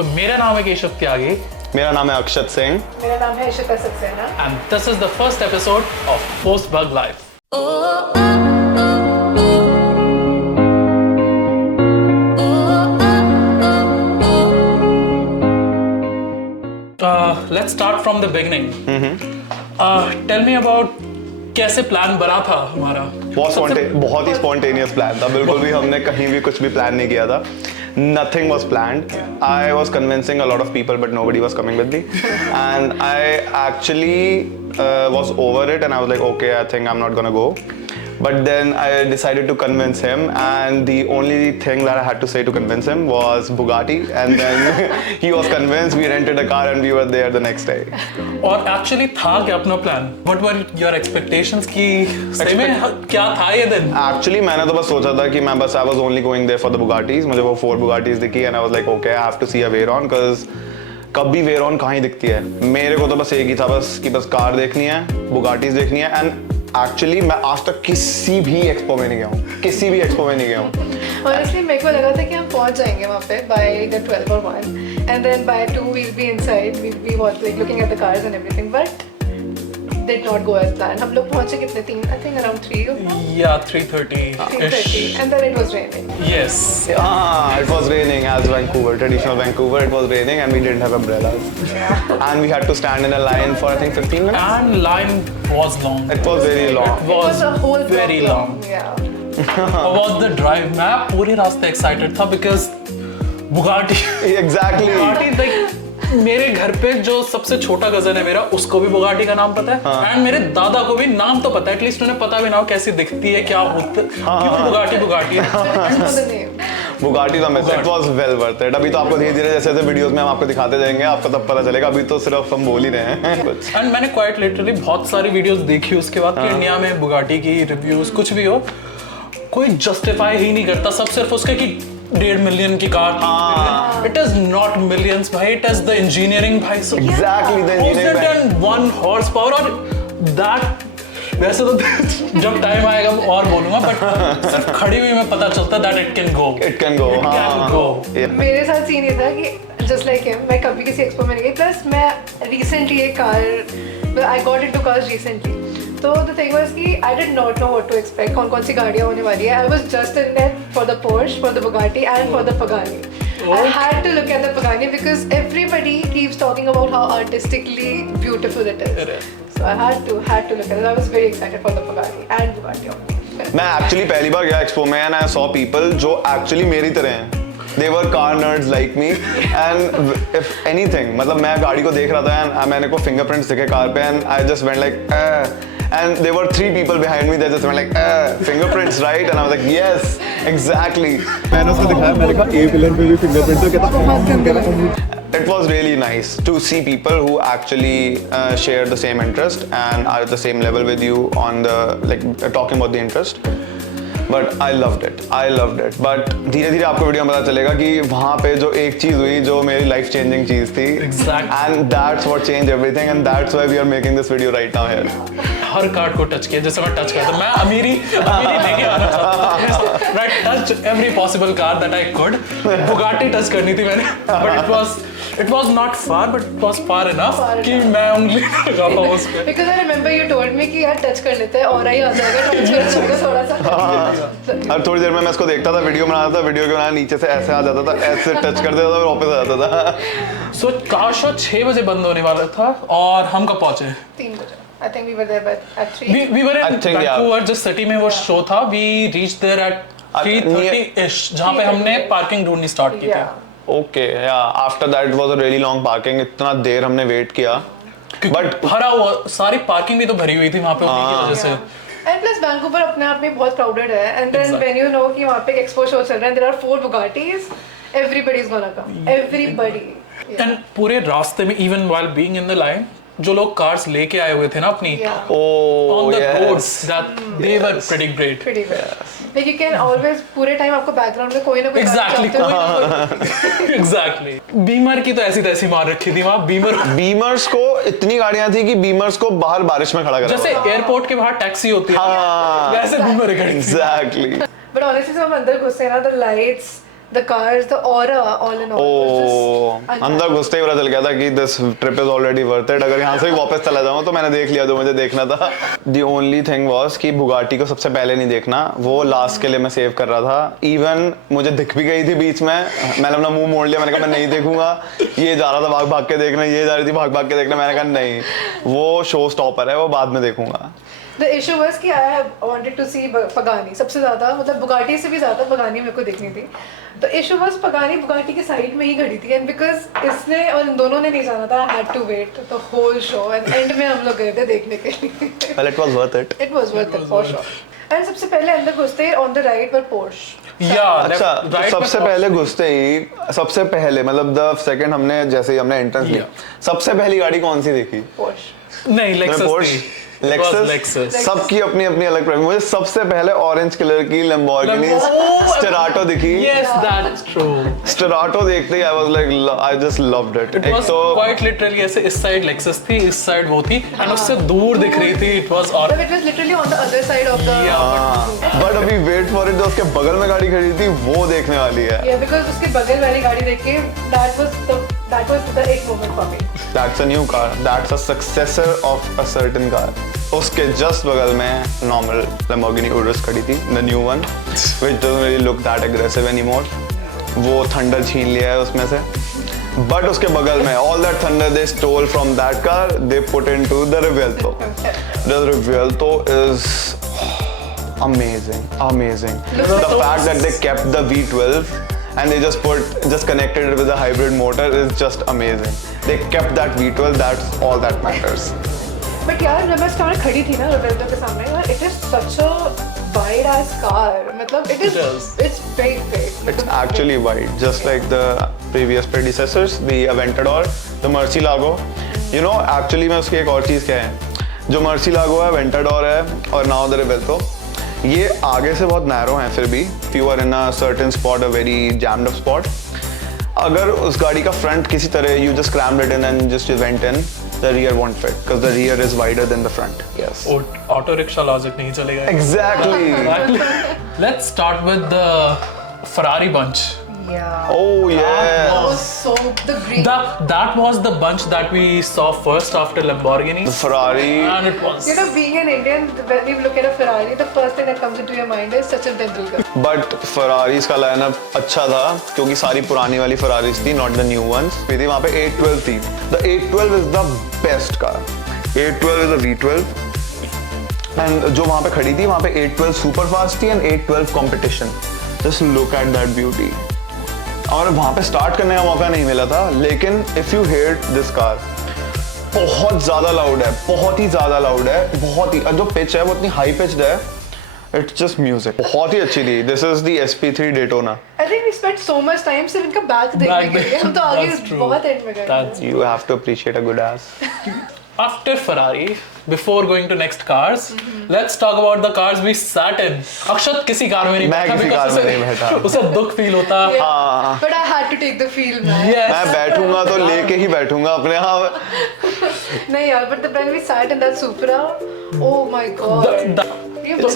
तो मेरा नाम है केशव त्यागी। मेरा नाम है अक्षत सिंह। मेरा नाम है Ishita Saxena. And this is the first episode of post bug life. Let's start from the beginning. Tell me about कैसे प्लान बना था हमारा। बहुत ही स्पॉन्टेनियस प्लान था, बिल्कुल भी हमने कहीं भी कुछ भी प्लान नहीं किया था। Nothing was planned. I was convincing a lot of people, but nobody was coming with me. And I actually was over it, and I was like, okay, I think I'm not gonna go. But then I decided to convince him, and the only thing that I had to say to convince him was Bugatti. And then he was convinced. We rented a car, and we were there the next day. और actually था क्या अपना plan? What were your expectations की सही में क्या था ये दिन? Actually मैंने तो बस सोचा था कि मैं बस I was only going there for the Bugattis. मुझे वो 4 Bugattis दिखी, and I was like, okay, I have to see a Veyron, because कभी वेरॉन कहाँ ही दिखती है। मेरे को तो बस एक ही था बस कि बस कार देखनी है, बुगाटीज देखनी है। एंड एक्चुअली मैं आज तक किसी भी एक्सपो में नहीं गया हूँ, किसी भी एक्सपो में नहीं गया हूँ। Honestly मेरे को लगा था कि हम पहुँच जाएंगे वहाँ पे by the 12 or 1 and then by 2 we'll be inside, we'll be like looking at the cars and everything, but did not go as planned. हम लोग पहुँचे कितने 3, I think around 3 or so? Yeah, 3:30 3:30 and then it was raining. Yes. It was raining as Vancouver, traditional Vancouver. It was raining and we didn't have umbrellas. And we had to stand in a line for I think 15 minutes. And line was long. It was very long. It was a whole very long. Yeah. About the drive, मैं पूरे रास्ते excited था because Bugatti. Exactly. Bugatti like मेरे घर पे जो सबसे छोटा कजन है मेरा, उसको भी बुगाटी का नाम पता है। एंड मेरे दादा को भी नाम तो पता है, एटलीस्ट उन्हें पता भी ना हो कैसी दिखती है, क्या होता है, क्यों बुगाटी है। बुगाटी तो it was well worth it. अभी तो आपको धीरे धीरे जैसे वीडियोस में हम आपको दिखाते जाएंगे, आपको तब पता चलेगा। अभी तो सिर्फ हम बोल ही रहे हैं। एंड मैंने क्वाइट लिटरली बहुत सारी वीडियोस देखी उसके बाद कि इंडिया में बुगाटी की रिव्यूज कुछ भी हो, कोई जस्टिफाई ही नहीं करता, सब सिर्फ उसके कि 1.5 मिलियन की car. It is not millions भाई, इट इज द इंजीनियरिंग भाई। Exactly the engineering. 1 horse power और दैट, वैसे तो जब टाइम आएगा और बोलूंगा, बट सिर्फ खड़ी हुई में पता चलता दैट इट कैन गो। मेरे साथ सीन ये था कि जस्ट लाइक हिम, मैं कभी किसी एक्सपो में नहीं गई, प्लस मैं रिसेंटली एक car, I got into cars recently, तो द थिंग वाज कि I did not know what to expect, कौन कौन सी गाड़ियाँ होने वाली है। I was just in there for the Porsche, for the Bugatti and for the Pagani. I had to look at the Pagani because everybody keeps talking about how artistically beautiful it is. So I had to look at it. I was very excited for the Pagani and Bugatti. मैं actually पहली बार गया expo में and I saw people जो actually मेरी तरह हैं. They were car nerds like me and if anything, मतलब मैं गाड़ी को देख रहा था and मैंने को fingerprints दिखे कार पे and I just went like and there were 3 people behind me that just went like fingerprints right, and I was like yes exactly. मैंने उसको दिखाया, मैंने कहा A pillar पे भी fingerprint तो कहता It was really nice to see people who actually share the same interest and are at the same level with you on the like talking about the interest. But I loved it. But धीरे धीरे आपको video में पता चलेगा कि वहाँ पे जो एक चीज हुई जो मेरी लाइफ चेंजिंग चीज थी. Exactly. And that's what changed everything, and that's why we are making this video right now here. Her card को टच किया, जैसे मैं टच करता, मैं अमीरी लेके आना चाहता था. मैं touch every possible car that I could. Bugatti touch करनी थी मैंने, but it was not far, but it was far enough कि मैं उंगली लगा पाऊँ उस पे. Because I remember you told me कि यार टच कर लेते हैं और ही आ जाएगा, टच कर जाएगा थोड़ा सा. और थोड़ी देर में मैं इसको देखता था, वीडियो बनाता था, वीडियो के बनाया नीचे से ऐसे आ जाता था, ऐसे टच कर देता था और वापस आ जाता था. So कार शो 6 बजे बंद होने वाला था और हम कब पहुंचे? 3 बजे. I think we were there at 3. We were in Vancouver, जिस सिटी में वो शो था. We reached there at 3:30ish, जहाँ पे हमने पार्किंग ढूंढनी स्टार्ट की थी. Okay, yeah. After that it was a really long parking. इतना देर हमने वेट किया. But भरा हुआ, सारी पार्किंग भी तो भरी हुई थी वहाँ पे उसी की वजह से. And plus Vancouver अपने आप में बहुत crowded है. And then when you know कि वहाँ पे एक expo show चल रहा है, there are 4 Bugattis, everybody's gonna come. Everybody. And पूरे रास्ते में, even while being in the line, जो लोग कार्स लेके आए हुए थे ना अपनी, on the roads, that they were pretty great. Pretty good. Like you can always पूरे टाइम आपको बैकग्राउंड में कोई ना कोई Exactly. बीमर की तो ऐसी तैसी मार रखी थी वहाँ. बीमर्स को इतनी गाड़ियाँ थी कि बीमर्स को बाहर बारिश में खड़ा करा. जैसे एयरपोर्ट के बाहर टैक्सी होती है, वैसे बीमर खड़ी. Exactly. But honestly, जब हम अंदर घुसे ना, the lights, the cars, the aura, all in all. Oh, अंदर घुसते ही पता चल गया था कि this trip is already worth it. अगर यहाँ से ही वापस चला जाऊँ तो मैंने देख लिया जो मुझे देखना था। दी ओनली थिंग वॉज कि बुगाटी को सबसे पहले नहीं देखना, वो लास्ट के लिए मैं सेव कर रहा था। इवन मुझे दिख भी गई थी बीच में, मैंने अपना मुंह मोड़ लिया, मैंने कहा मैं नहीं देखूंगा। ये जा रहा था भाग भाग के देखना, ये जा रही थी भाग भाग के देखना, मैंने कहा नहीं वो शो स्टॉपर है, वो बाद में देखूंगा। The issue was कि I wanted to see Pagani सबसे ज़्यादा, मतलब Bugatti से भी ज़्यादा Pagani मेरे को देखनी थी। तो issue was Pagani Bugatti के साइड में ही खड़ी थी, and because इसने और इन दोनों ने नहीं जाना था, I had to wait the whole show, and end में हम लोग गए थे देखने के लिए। Well, it was worth it. It was worth it for sure. And सबसे पहले अंदर घुसते ही on the right पर Porsche। अच्छा, तो सबसे पहले घुसते ही, सबसे पहले मतलब द सेकंड हमने जैसे ही हमने एंट्रेंस ली, सबसे पहली गाड़ी कौन सी देखी? Porsche। नहीं, Lexus थी। Lexus। सबकी अपनी अपनी अलग प्राइस। मुझे सबसे पहले ऑरेंज कलर की Lamborghini Sterato दिखी। Yes, that's true. Sterato देखते ही I was like, I just loved it। It was quite literally ऐसे इस साइड Lexus थी, इस साइड वो थी, and उससे दूर दिख रही थी। It was और It was literally on the other side of the। But अभी wait for it, जो उसके बगल में गाड़ी खड़ी थी वो देखने वाली है। Yeah, because उसके बगल वाली गाड़ी देख के that was the एक moment for me। That's a new car. That's a successor of a certain car. उसके just बगल में normal Lamborghini Urus खड़ी थी, the new one, which doesn't really look that aggressive anymore. वो thunder छीन लिया है उसमें से. But उसके बगल में all that thunder they stole from that car, they put into the Revuelto. The Revuelto is amazing. The fact that they kept the V12 and they just connected it with a hybrid motor is just amazing. They kept that V12, that's all that matters. But यार जब मैं star खड़ी थी ना Revuelto के सामने, यार it is such a wide ass car, मतलब it's big. It's actually wide, just like the previous predecessors, the Aventador, the Murcielago. You know, actually मैं उसकी एक और चीज़ क्या है, जो Murcielago है, Aventador है और now the Revuelto, ये आगे से बहुत नैरो हैं फिर भी, if you are in a certain spot, a very jammed up spot. अगर उस गाड़ी का फ्रंट किसी तरह you just crammed it in and just went in, the rear won't fit because the rear is wider than the front. Yes. Auto rickshaw logic नहीं चलेगा। Exactly. Let's start with the Ferrari bunch. Yeah. Oh yeah. That was so the green. That was the bunch that we saw first after Lamborghini. The Ferrari. And it was. You know, being an Indian, when you look at a Ferrari, the first thing that comes into your mind is Sachin Tendulkar. But Ferraris का lineup अच्छा था क्योंकि सारी पुरानी वाली Ferraris थी, not the new ones. थी वहाँ पे 812 थी. The 812 is the best car. 812 is a V12. And जो वहाँ पे खड़ी थी वहाँ पे 812 super fast थी and 812 competition. Just look at that beauty. और वहाँ पे स्टार्ट करने का मौका नहीं मिला था, लेकिन if you hate this car, बहुत ज़्यादा लाउड है, बहुत ही ज़्यादा लाउड है, बहुत ही, जो पिच है वो इतनी हाई पिच्ड है, इट्स जस्ट म्यूजिक, बहुत ही अच्छी थी। This is the SP3 Daytona. I think we spent so much time सिर्फ इनका बैक देखने के लिए, हम तो आगे बहुत एंड में गए। You have to appreciate a good ass. After Ferrari, before going to next cars, let's talk about the cars we sat in. अक्षत किसी कार में नहीं बैठा, किसी कार में नहीं बैठा। उसे दुख फील होता। But I had to take the feel, man. Yes. मैं बैठूंगा तो लेके ही बैठूंगा अपने यहाँ। नहीं यार, but when we sat in that Supra, oh my god.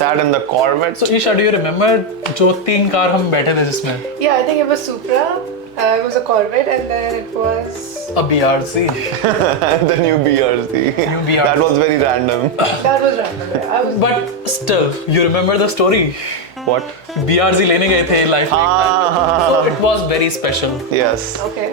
Sat in the Corvette. So Isha, do you remember जो 3 कार हम बैठे थे जिसमें? Yeah, I think it was Supra. It was a Corvette, and then it was A BRZ. The new BRZ. That was very random. that was random. Yeah. I was. But still, you remember the story? What? BRZ लेने गए थे life में. So it was very special. Yes. Okay.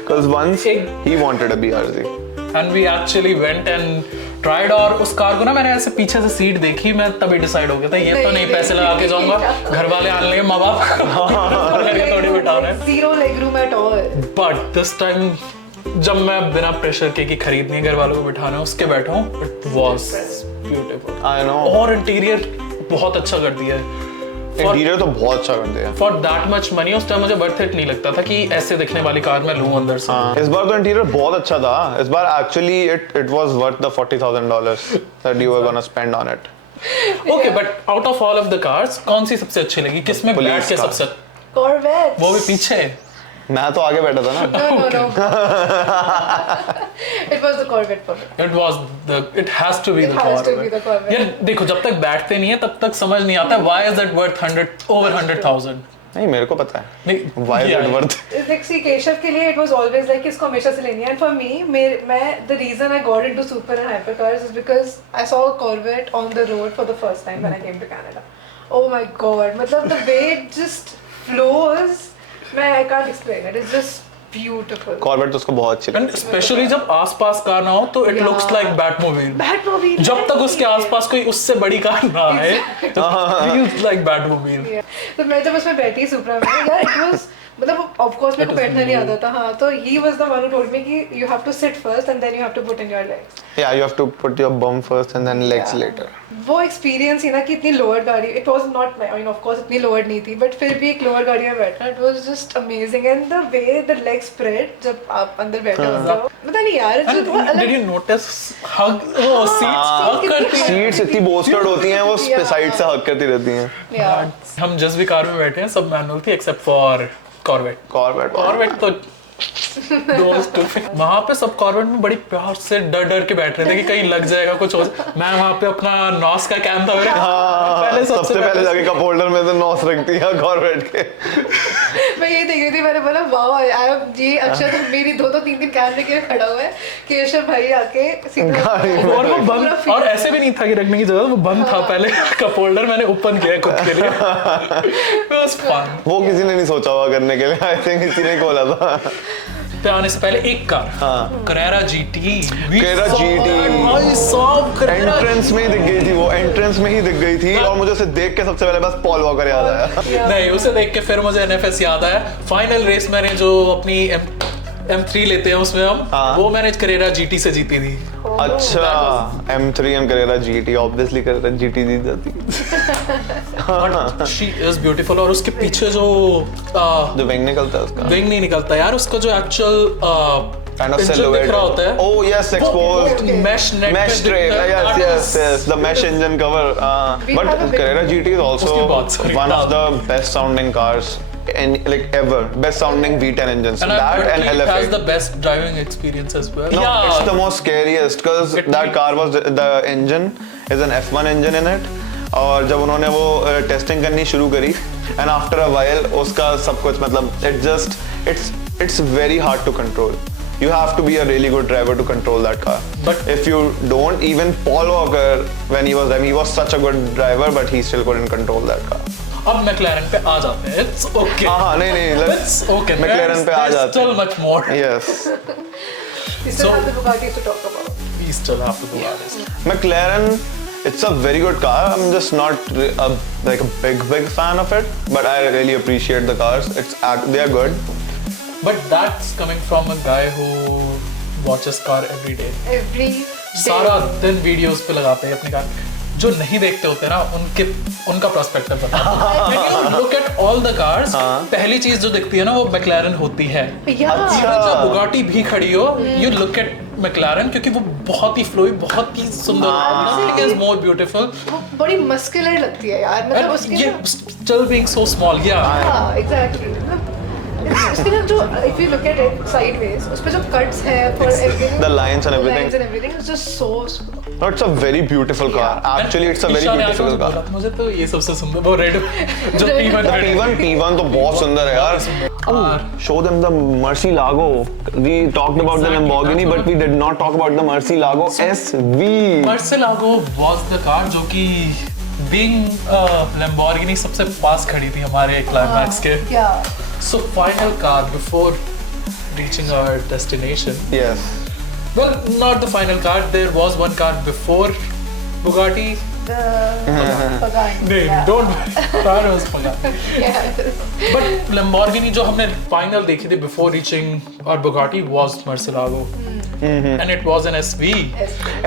Because once he wanted a BRZ. And we actually went and tried, और उस car को ना मैंने ऐसे पीछे से सीट देखी, मैं तभी डिसाइड हो गया था ये तो नहीं पैसे लगा के जाऊंगा, घर वाले आने लगे, माँ बाप थोड़ी बिठाना है। Zero legroom at all. But this time जब मैं बिना प्रेशर के कि खरीदनी है, घर वालों को बिठाना है, उसके बैठा हूँ, it was beautiful. I know. और इंटीरियर बहुत अच्छा कर दिया है। इंटीरियर तो बहुत अच्छा कर दिया। For that much money उस टाइम मुझे वर्थ इट नहीं लगता था कि ऐसे दिखने वाली कार मैं लूँ अंदर से। इस बार तो इंटीरियर बहुत अच्छा था। इस बार actually it was worth the $40,000 that you were gonna spend on it. Okay, but out of all of the cars, कौन सी सबसे अच्छी लगी? किसमें बैठ के सबसे? Corvette. वो भी पीछे? मैं तो आगे बैठा था ना। No. It was the Corvette for me. It has to be It the has to Corvette. be the Corvette. यार देखो, जब तक बैठते नहीं है तब तक समझ नहीं आता why is it worth over 100,000? नहीं मेरे को पता है नहीं, why is yeah, it worth Like see Keshav के लिए it was always like इसको हमेशा से लेनी है, and for me मैं the reason I got into super and hypercars is because I saw a Corvette on the road for the first time when I came to Canada. Oh my god, मतलब the way it just flows, I can't explain it. It's just beautiful. Corvette तो उसको बहुत अच्छी and लगती specially जब आसपास car ना हो तो it Yeah. Looks like Batmobile. Batmobile. जब तक उसके आसपास कोई उससे बड़ी कार ना आए तो feels like बैटमोबाइल। Yeah. तो मैं जब उसमें बैठी सुप्रा में यार it was मतलब of course मेरे को बैठना नहीं आता था, हाँ तो he was the one who told me कि you have to sit first and then you have to put in your legs. Yeah, you have to put your bum first and then legs Yeah. later. वो experience ही ना कि इतनी lower गाड़ी, it was not I mean of course इतनी lower नहीं थी but फिर भी एक लोअर गाड़ी में बैठना it was just amazing and the way the leg spread जब आप अंदर बैठे होते हो पता नहीं यार And जो did you notice hug वो seats hug करती हैं? Seats इतनी बोस्टेड होती हैं वो Yeah. साइड से हक करती रहती हैं यार हम जिस भी कार में बैठे हैं सब मैनुअल थी except for corvette. Corvette corvette तो वहाँ पे सब कॉर्वेट में बड़ी प्यार से डर डर के बैठ रहे थे कि कहीं लग जाएगा कुछ हो मैं वहाँ पे अपना नॉस का कैम था मेरे हाँ, सबसे पहले जाके कप होल्डर में तो नॉस रखती है Corvette के मैं ये देख रही थी मैंने बोला वाओ आई एम जी अक्षय तो मेरी दो तीन कैन लेके खड़ा हुआ है केशव भाई आके सीधा गाड़ी में। और वो बंद पूरा और ऐसे भी नहीं था कि रखने की जगह वो बंद था पहले कप होल्डर मैंने ओपन किया है खुद के लिए It was fun। वो किसी ने नहीं सोचा हुआ करने के लिए आई थिंक किसी ने खोला था पे आने से पहले एक car Carrera GT Carrera GT भाई साहब Carrera एंट्रेंस में ही दिख गई थी वो एंट्रेंस में ही दिख गई थी और मुझे उसे देख के सबसे पहले बस पॉल वॉकर याद आया नहीं उसे देख के फिर मुझे NFS याद आया फाइनल रेस मैंने जो अपनी M3 लेते हैं उसमें हम हाँ। वो मैंने Carrera GT से जीती थी अच्छा M3 and Carrera GT obviously Carrera GT जीत जाती शी इज ब्यूटीफुल और उसके पीछे जो जो विंग निकलता है उसका विंग नहीं निकलता यार उसका जो एक्चुअल kind of दिख silhouette रहा होता है oh yes exposed mesh net mesh पे tray दिखता है, yes the mesh engine cover We but have a big- Carrera GT is उसकी also बात सारी one of बात। the best sounding cars like ever best sounding V10 engines and I've that heard and it has the LF8 best driving experience as well no yeah it's the most scariest because It that will- car was the engine is an F1 engine in it और जब उन्होंने वो testing करनी शुरू करी and after a while उसका सब कुछ मतलब it's very hard to control you have to be a really good driver to control that car But- if you don't even Paul Walker when he was driving he was such a good driver but he still couldn't control that car अब McLaren पे आ जाते हैं it's okay हाँ नहीं it's okay McLaren पे आ there's जाते still much more हैं yes We still have the Bugattis to talk about. we still have to do this McLaren, it's a very good car. I'm just not like a big fan of it, but I really appreciate the cars. They are good. but that's coming from a guy who watches car every day Every सारा दिन videos पे लगाते हैं अपनी car जो नहीं देखते होते ना उनका पर्सपेक्टिव बताओ when you look at all the cars पहली चीज जो दिखती है ना वो McLaren होती है Yeah. Even जब Bugatti भी खड़ी हो you look at McLaren क्योंकि वो बहुत ही फ्लोई बहुत ही सुंदर nothing is more beautiful वो बड़ी मस्कुलर लगती है यार मतलब and उसके ये ना still being so small yeah हाँ एग्जैक्टली उसके ना जो if you look at it sideways उस पे जो cuts है for everything The lines and everything. lines and everything is just so No, it's a very beautiful car. Actually, it's a very Isha ने आके beautiful मुझे car. बोला था, मुझे तो ये सबसे सुंदर वो रेड जो P1 P1 तो बहुत सुंदर है यार. Show them the Murcielago. We talked about the Exactly, Lamborghini, that's but we did not talk about the Murcielago SV. Murcielago was the car जो कि being Lamborghini सबसे पास खड़ी थी हमारे क्लाइमैक्स के yeah so final car before reaching our destination Yes. well not the final car there was one car before Bugatti the Pagani नहीं yeah. don't car was Pagani yeah but Lamborghini जो हमने final देखी थी before reaching our Bugatti was Murcielago and it was an SV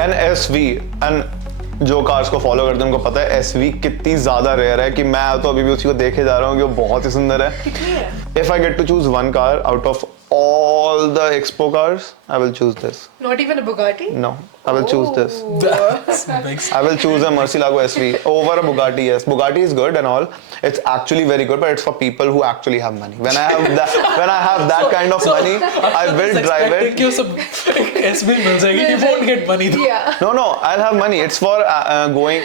And SV and जो cars को follow करते हैं उनको पता है SV कितनी ज्यादा रेयर है कि मैं तो अभी भी उसी को देखे जा रहा हूँ कि वो बहुत ही सुंदर है. कितनी है If I get to choose one car out of all the expo cars, I will choose this. not even a Bugatti No, I will choose this. that's makes I will choose a Murcielago SV over a Bugatti. Yes, Bugatti is good and all. It's actually very good, but it's for people who actually have money. When I have that kind of money, I will drive it. कि सब SV मिल जाएगी you won't get money though yeah No, I'll have money. It's for going.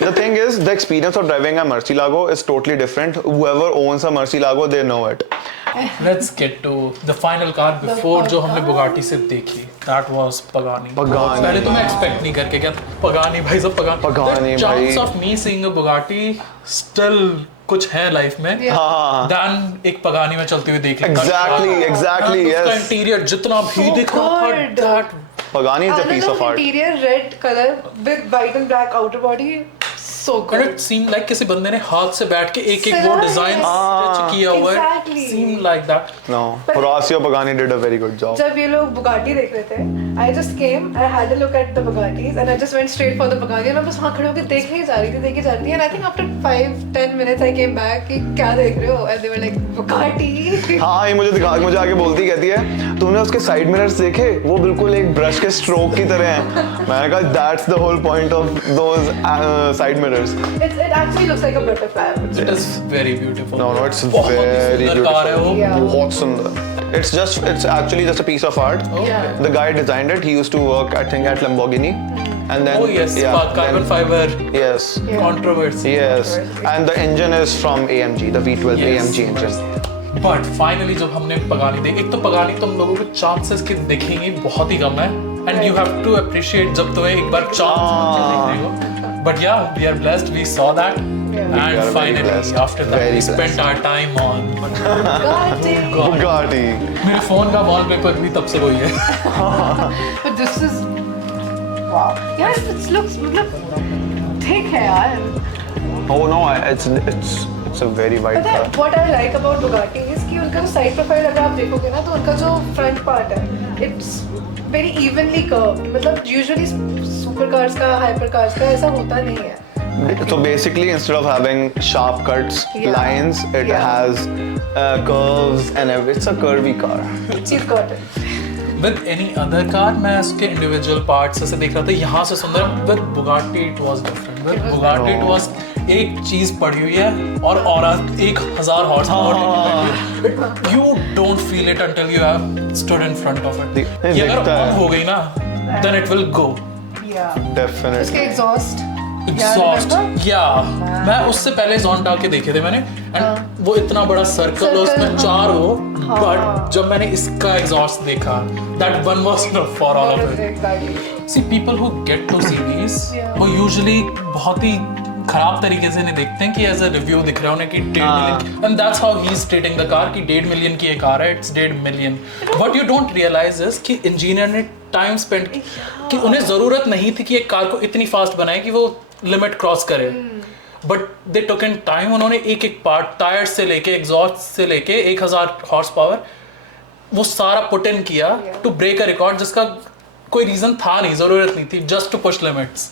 The thing is, the experience of driving a Murcielago is totally different. Whoever owns a Murcielago, they know it. Let's get to the final car before जो हमने Bugatti से देखी. That was Pagani. Pagani. पहले तो मैं expect नहीं करके क्या Pagani भाई सब Pagani. Pagani The chance भाई. of me seeing a Bugatti still कुछ है लाइफ में. हाँ. Dan एक Pagani में चलते हुए देख लेता. Exactly, उसका yes. इंटीरियर जितना भी So दिख रहा था good. that Pagani is a piece of art. Interior red color with white and black outer body. So and good. it seemed like किसी बंदे ने हाथ से बैठ के एक वो Yes. डिजाइन स्टिच किया हुआ है. Exactly. Seemed like that. No, Horacio Pagani did a very good job. जब ये लोग Bugatti देख रहे थे, I just came, I had a look at the Bugattis and I just went straight for the Bugatti and मैं बस वहाँ खड़े होकर देखने ही जा रही थी and I think after 5-10 minutes I came back कि क्या देख रहे हो and they were like Bugatti. हाँ, ये मुझे आके बोलती कहती है तुमने उसके साइड मिरर्स देखे वो बिल्कुल एक ब्रश के स्ट्रोक की तरह हैं मैंने कहा that's the whole point of those side mirrors. It actually looks like a butterfly. I would say. It is very beautiful. No, it's बहुत ही very सुंदर कार है वो. beautiful. Yeah. बहुत सुंदर. It's actually just a piece of art. Yeah. The guy designed it. He used to work, I think, at Lamborghini, and then Oh yes, carbon then- fiber Yes. Yeah. controversy. Yes, and the engine is from AMG, the V12 Yes. AMG engine. But finally जब हमने Pagani देखी, एक तो Pagani तुम लोगों को chances की दिखेंगी बहुत ही कम है, and you have to appreciate जब तुम्हें एक बार chance मिलता है देखने को. But yeah, we are blessed. We saw that, Yeah. We are and very finally blessed. after that Very we spent blessed. our time on. Bugatti. Bugatti. मेरे phone का wallpaper भी तब से वही है. But this is wow. Yeah, it looks मतलब thick है यार. Oh no, it's a very wide पता है car. what I like about Bugatti is कि उनका जो side profile अगर आप देखोगे ना तो उनका जो front part है it's very evenly curved. मतलब usually super cars का hyper cars का ऐसा होता नहीं है. So basically, instead of having sharp cuts, Yeah. lines, it Yeah. has curves and it's a curvy car. She's got it. With any other car मैं उसके individual parts ऐसे देख रहा था यहाँ से सुंदर. With Bugatti it was different. With Bugatti it was एक चीज पड़ी हुई है और 1000 horse power. You don't feel it until you have stood in front of it. ये अगर दिखता है. on हो गई ना, then it will go. Yeah. Definitely. उसके exhaust. Exhaust. remember? Yeah. मैं उससे पहले exhaust डाल के देखे थे मैंने. And वो इतना बड़ा circle उसमें 4 हो. But जब मैंने इसका exhaust देखा, that one was enough for all of it. Exactly. See, people who get to see these, Yeah. वो usually बहुत ही खराब तरीके से नहीं देखते हैं कि एज अ रिव्यू दिख रहा है उन्हें कि 1.5 million and that's how he is treating the car कि 1.5 मिलियन की ये कार है, it's 1.5 million. What you don't realise is कि इंजीनियर ने टाइम स्पेंड कि उन्हें जरूरत नहीं थी कि एक कार को इतनी फास्ट बनाए कि वो लिमिट क्रॉस करे. But they took in time. उन्होंने एक एक पार्ट टायर से लेके एग्जॉस्ट से लेके 1000 हॉर्स पावर वो सारा पुट इन किया टू ब्रेक अ रिकॉर्ड जिसका कोई रीजन था नहीं, जरूरत नहीं थी, just to push limits.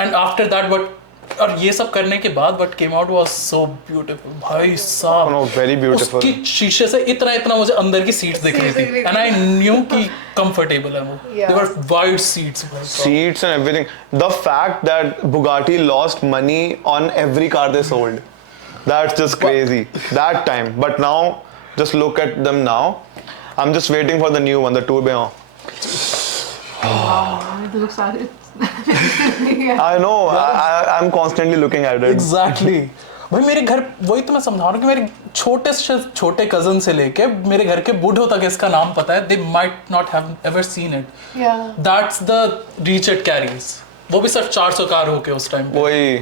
And after that but और ये सब करने के बाद what came out was so beautiful. भाई साहब No, very beautiful. उसकी शीशे से इतना मुझे अंदर की सीट्स दिख रही थी एंड आई न्यू कि कंफर्टेबल है वो. Yeah. They were wide seats. Seats and everything. The fact that Bugatti lost money on every car they sold, that's just crazy. That time. But now, just look at them now. I'm just waiting for the new one, the Tourbillon. It looks at it. I know. I'm constantly looking at it. Exactly. भाई मेरे घर वही तो मैं समझा रहा हूँ कि मेरे छोटे से छोटे कजन से लेके मेरे घर के बूढ़ों तक इसका नाम पता है. They might not have ever seen it. Yeah. That's the reach it carries. वो भी सिर्फ 400 कार होके उस टाइम पे. वही.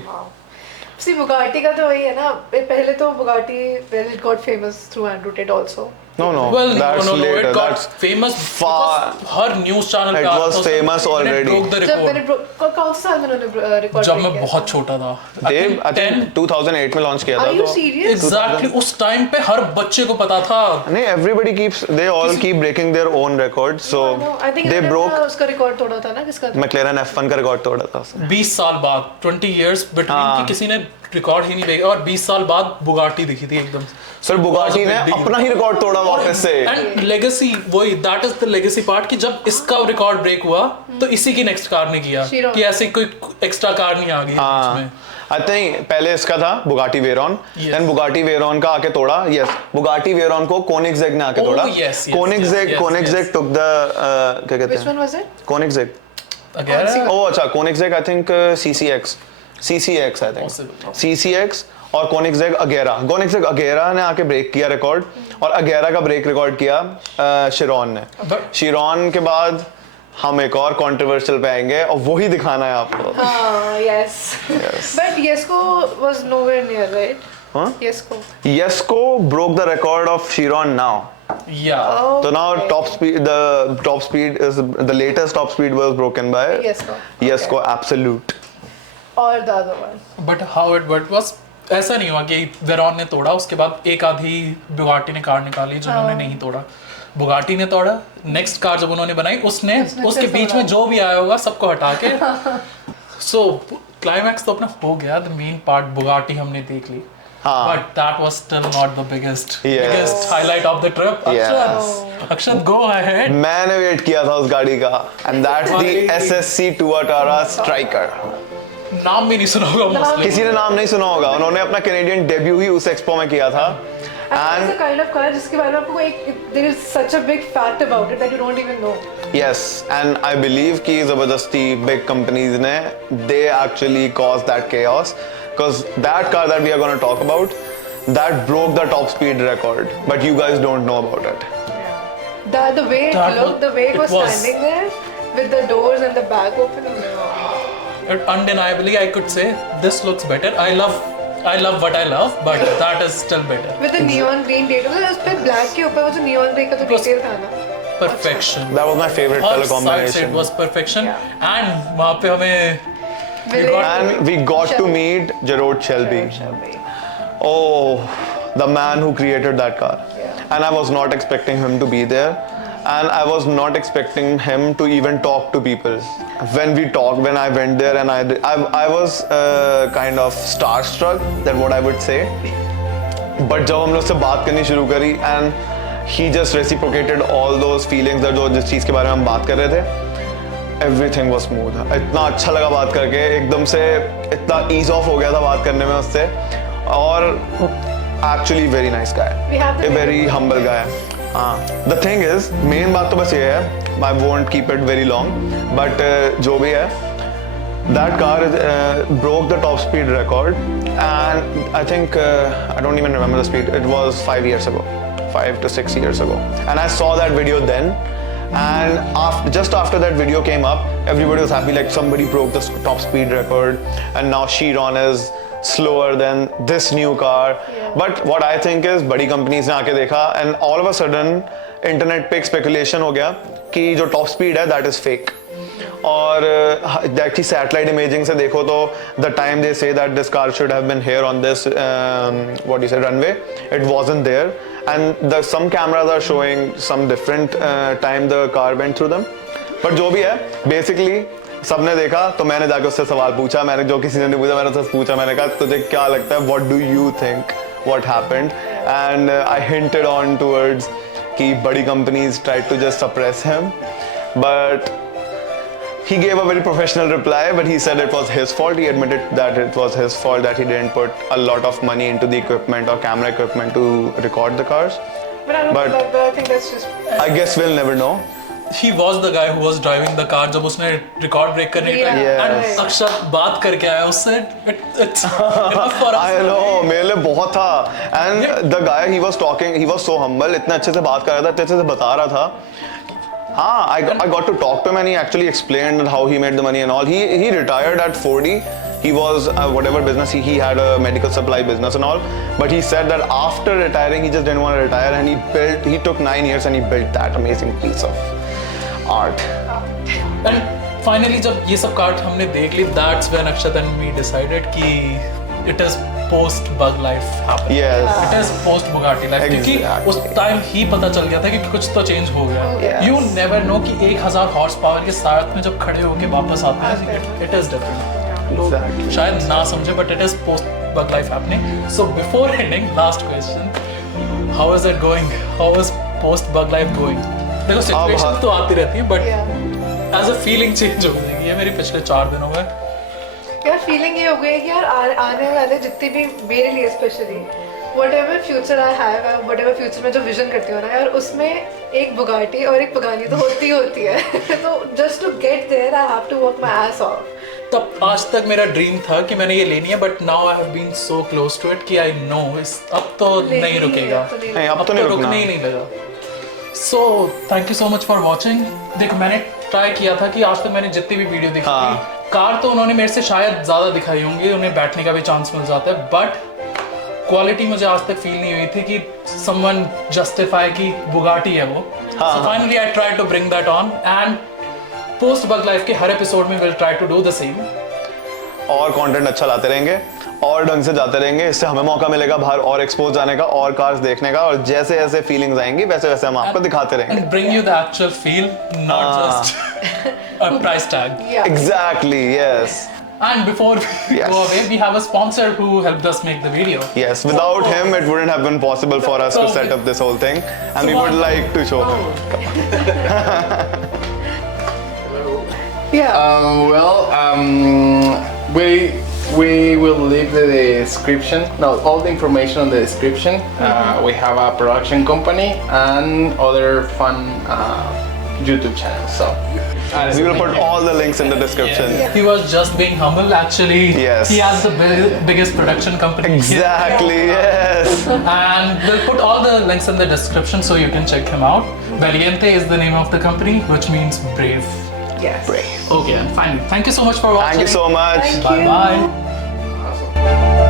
See, Bugatti का तो वही है ना. पहले तो Bugatti, well, it got famous through Andrew Tate also. No. Well, That's no, later. it got That's famous far- because her news channel पे It आता was था उसका. famous And it already. broke the जब मैंने record. कौन से साल में उन्होंने रिकॉर्ड जब मैं बहुत छोटा था. Dave, I think 2008 में launch किया था. Are you तो- serious? Exactly उस टाइम पे हर बच्चे को पता था. नहीं, everybody they all keep breaking their own records. So No, I think they इन्होंने broke. उसका रिकॉर्ड तोड़ा था ना किसका? McLaren F1 का रिकॉर्ड तोड़ा था उसने. 20 साल बाद 20 years between हाँ. कि किसी ने रिकॉर्ड ही नहीं देखा और 20 साल बाद बुगाटी दिखी थी एकदम. सर बुगाटी ने Big- अपना ही रिकॉर्ड तोड़ा वापस से. एंड लेगेसी वही that is the legacy part कि जब इसका रिकॉर्ड ब्रेक हुआ तो इसी की नेक्स्ट कार ने किया Chiron. कि ऐसी कोई एक्स्ट्रा कार नहीं आ गई हाँ. उसमें. I think पहले इसका था Bugatti Veyron. Yes. Then Bugatti Veyron का आके तोड़ा. यस, बुगाटी वेरॉन को कोनिग्सेग ने आके Oh, तोड़ा. yes, कोनिग्सेग yes. took the क्या कहते Which हैं? one was it? कोनिग्सेग. अगर Oh अच्छा, कोनिग्सेग I think CCX. CCX I think, Possible. CCX और कोनिग्सेग अगेरा ने आके ब्रेक किया रिकॉर्ड, और अगेरा का ब्रेक रिकॉर्ड किया शिरॉन ने। But- शिरॉन के बाद हम एक और कंट्रोवर्शियल पे आएंगे और वही दिखाना है आपको। हाँ, yes. But Yesko was nowhere near, right? Huh? Yesko. Yesko broke the record of Chiron now. Yeah. So now Okay. the top speed is the latest top speed was broken by Yesko. Yesko Absolute. और the other one. But how it was ऐसा नहीं हुआ कि Veyron ने तोड़ा उसके बाद एक आधी बुगाटी ने कार निकाली जिन्होंने नहीं तोड़ा। बुगाटी ने तोड़ा, नेक्स्ट कार जब उन्होंने बनाई उसने उसके सिर्फ बीच तोड़ा। में जो भी आया होगा सबको हटा के सो क्लाइमैक्स तो अपना हो गया। द मेन पार्ट बुगाटी हमने देख ली, हाँ। But that was still not the Yes. Biggest highlight of the trip. Akshat go ahead. मैंने वेट किया था उस गाड़ी का, and that's the भाई। SSC Tuatara Striker. नाम भी नहीं सुना होगा मोस्टली। किसी ने नाम नहीं सुना होगा, उन्होंने अपना कैनेडियन डेब्यू ही उस एक्सपो में किया था। And it's a kind of car जिसके बारे में आपको there is such a big fact about it that you don't even know. Yes, and I believe कि ज़बरदस्ती big companies ने they actually caused that chaos, because that car that we are going to talk about, that broke the top speed record, but you guys don't know about it. The way it That looked, the way it it was was- standing there with the doors and the back open. Undeniably I could say this looks better. I love what I love, but that is still better. With the neon green detail, उस पे black के ऊपर वो जो neon green का जो was- detail था ना, Perfection. That was my favorite Her color side combination. set was perfection, Yeah. and वहाँ पे हमें Village- And we got to meet Jarrod Shelby. Shelby. Oh, the man who created that car. Yeah. And I was not expecting him to be there. And I was not expecting him to even talk to people. When I went there, and I was kind of starstruck, that's what I would say. But जब हमने उससे बात करनी शुरू करी, and he just reciprocated all those feelings that जो जिस चीज़ के बारे में हम बात कर रहे थे, everything was smooth. इतना अच्छा लगा बात करके, एकदम से इतना ease off हो गया था बात करने में उससे, और actually very nice guy, We have the a very humble guy. The thing is, main बात तो बस ये है, I won't keep it very long, but जो भी है, that car broke the top speed record, and I think I don't even remember the speed. It was 5 years ago, 5 to 6 years ago, and I saw that video then. And just after that video came up, everybody was happy, like somebody broke the top speed record, and now Chiron is slower than this new car. Yeah. But what I think is, बड़ी companies ने आके देखा, and all of a sudden internet पे एक speculation हो गया कि जो top speed है that is fake. और actually satellite imaging से देखो तो the time they say that this car should have been here on this what do you say runway, it wasn't there, and some cameras are showing some different time the car went through them. But जो भी है, basically सबने देखा, तो मैंने जाके उससे सवाल पूछा, मैंने जो किसी ने नहीं पूछा मैंने उससे पूछा, मैंने कहा तुझे क्या लगता है, what do you think what happened, and I hinted on towards कि बड़ी companies tried to just suppress him, but he gave a very professional reply, but he said it was his fault. He admitted that it was his fault that he didn't put a lot of money into the equipment or camera equipment to record the cars. But I don't But- but I think that's just I guess we'll never know. he was the guy who was driving the car जब उसने record break करने का Yeah. Yes. and अक्षत बात करके आया उससे it's enough for us. I know, मेरे लिए बहुत था, and the guy he was talking, he was so humble, इतने अच्छे से बात कर रहा था, इतने अच्छे से बता रहा था. हाँ, I got to talk to him, and he actually explained how he made the money and all. He retired at 40. He was whatever business he had, a medical supply business and all. But he said that after retiring, he just didn't want to retire, and he took 9 years and he built that amazing piece of art. And finally जब ये सब card हमने देख ली, that's when Akshat and me decided कि it is post bug life happened. Yes. It is post Bugatti life. क्योंकि Exactly. उस time ही पता चल गया था कि कुछ तो चेंज हो गया. Yes. You never know कि 1000 हॉर्स पावर के साथ में जब खड़े होके वापस आते हैं, it is different. लोग Exactly. शायद ना समझे, but it is post bug life happening. So before ending, last question, how is it going? How is post bug life going? देखो सिचुएशन तो आती रहती है, but yeah. As a feeling change हो जाएगी. ये मेरे पिछले 4 दिनों में यार फीलिंग ये हो गई है कि यार आने वाले जितने भी मेरे लिए specially whatever future I have, whatever future में जो vision करती हूँ ना यार, उसमें एक Bugatti और एक Pagani तो होती ही होती है. तो just to get there, I have to work my ass off. तब आज तक मेरा ड्रीम था कि मैंने ये लेनी है, but now I have been so close to it कि आई नो इस अब तो नहीं रुकेगा, नहीं अब तो नहीं रुकना. रुकने ही नहीं लगा. So thank you so much for watching. देखो मैंने ट्राई किया था कि आज तक मैंने जितनी भी वीडियो देखी थी, कार तो उन्होंने मेरे से शायद ज़्यादा दिखाई होंगी, उन्हें बैठने का भी चांस मिल जाता है, बट क्वालिटी मुझे आज तक फील नहीं हुई थी कि समवन जस्टिफाई कि बुगाटी है वो. So finally I try to bring that on, and post bug life के हर एपिसोड में will try to do the same. और कंटेंट अच्छा लाते रहेंगे और ढंग से जाते रहेंगे. इससे हमें मौका मिलेगा बाहर और एक्सपोज जाने का और कार्स देखने का, और जैसे जैसे फीलिंग्स आएंगी वैसे वैसे हम आपको दिखाते रहेंगे. And bring you the actual feel, not just a price tag. Yeah. Exactly, yes. And before we Yes. go away, we have a sponsor who helped us make the video. Yes, without him it wouldn't have been possible for us to set up this whole thing, and we would like to show. Yeah. We will leave the description. No, all the information on the description. We have a production company and other fun YouTube channels. So We will put all the links in the description. He was just being humble. Actually, Yes. he has the biggest production company. Exactly, yes. And we'll put all the links in the description so you can check him out. Valiente is the name of the company, which means brave. Yes. Okay, and finally, thank you so much for watching. Thank you so much. Thank Bye you. bye. awesome.